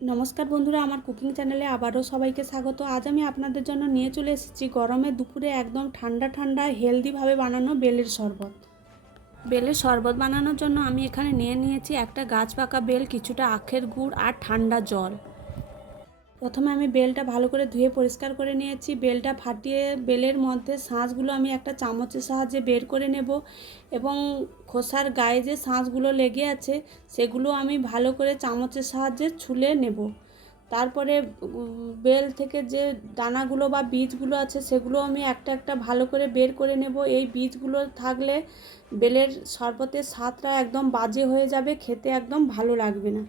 নমস্কার বন্ধুরা, আমার কুকিং চ্যানেলে আবারও সবাইকে স্বাগত। আজ আমি আপনাদের জন্য নিয়ে চলে এসেছি গরমে দুপুরে একদম ঠান্ডা ঠান্ডা হেলদিভাবে বানানো বেলের শরবত। বেলের শরবত বানানোর জন্য আমি এখানে নিয়ে নিয়েছি একটা গাছ পাকা বেল, কিছুটা আখের গুড় আর ঠান্ডা জল। প্রথমে আমি বেলটা ভালো করে ধুয়ে পরিষ্কার করে নিয়েছি। বেলটা ফাটিয়ে বেলের মধ্যে শাঁসগুলো আমি একটা চামচের সাহায্যে বের করে নেব এবং খোসার গায়ে যে শাঁসগুলো লেগে আছে সেগুলো আমি ভালো করে চামচের সাহায্যে ছুলে নেব। তারপরে বেল থেকে যে দানাগুলো বা বীজগুলো আছে সেগুলো আমি একটা একটা ভালো করে বের করে নেব। এই বীজগুলো থাকলে বেলের শরবতের স্বাদটা একদম বাজে হয়ে যাবে, খেতে একদম ভালো লাগবে না।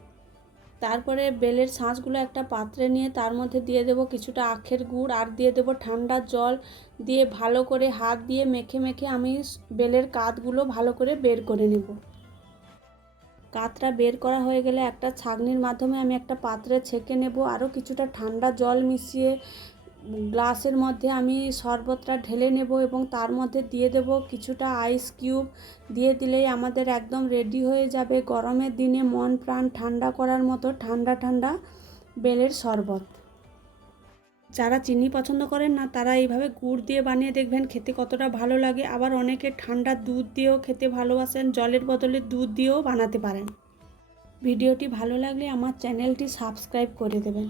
তারপরে বেলের শাঁসগুলো একটা পাত্রে নিয়ে তার মধ্যে দিয়ে দেবো কিছুটা আখের গুড় আর দিয়ে দেবো ঠান্ডা জল দিয়ে ভালো করে হাত দিয়ে মেখে মেখে আমি বেলের কাতগুলো ভালো করে বের করে নেব। কাতটা বের করা হয়ে গেলে একটা ছাগনির মাধ্যমে আমি একটা পাত্রে ছেঁকে নেব। আরও কিছুটা ঠান্ডা জল মিশিয়ে গ্লাসের মধ্যে আমি শরবতটা ঢেলে নেব এবং তার মধ্যে দিয়ে দেব কিছুটা আইস কিউব দিয়ে দিলেই আমাদের একদম রেডি হয়ে যাবে গরমের দিনে মন প্রাণ ঠান্ডা করার মতো ঠান্ডা ঠান্ডা বেলের শরবত। যারা চিনি পছন্দ করেন না, তারা এইভাবে গুড় দিয়ে বানিয়ে দেখবেন, খেতে কতটা ভালো লাগে। আবার অনেকে ঠান্ডা দুধ দিয়েও খেতে ভালোবাসেন, জলের বদলে দুধ দিয়েও বানাতে পারেন। ভিডিওটি ভালো লাগলে আমার চ্যানেলটি সাবস্ক্রাইব করে দেবেন।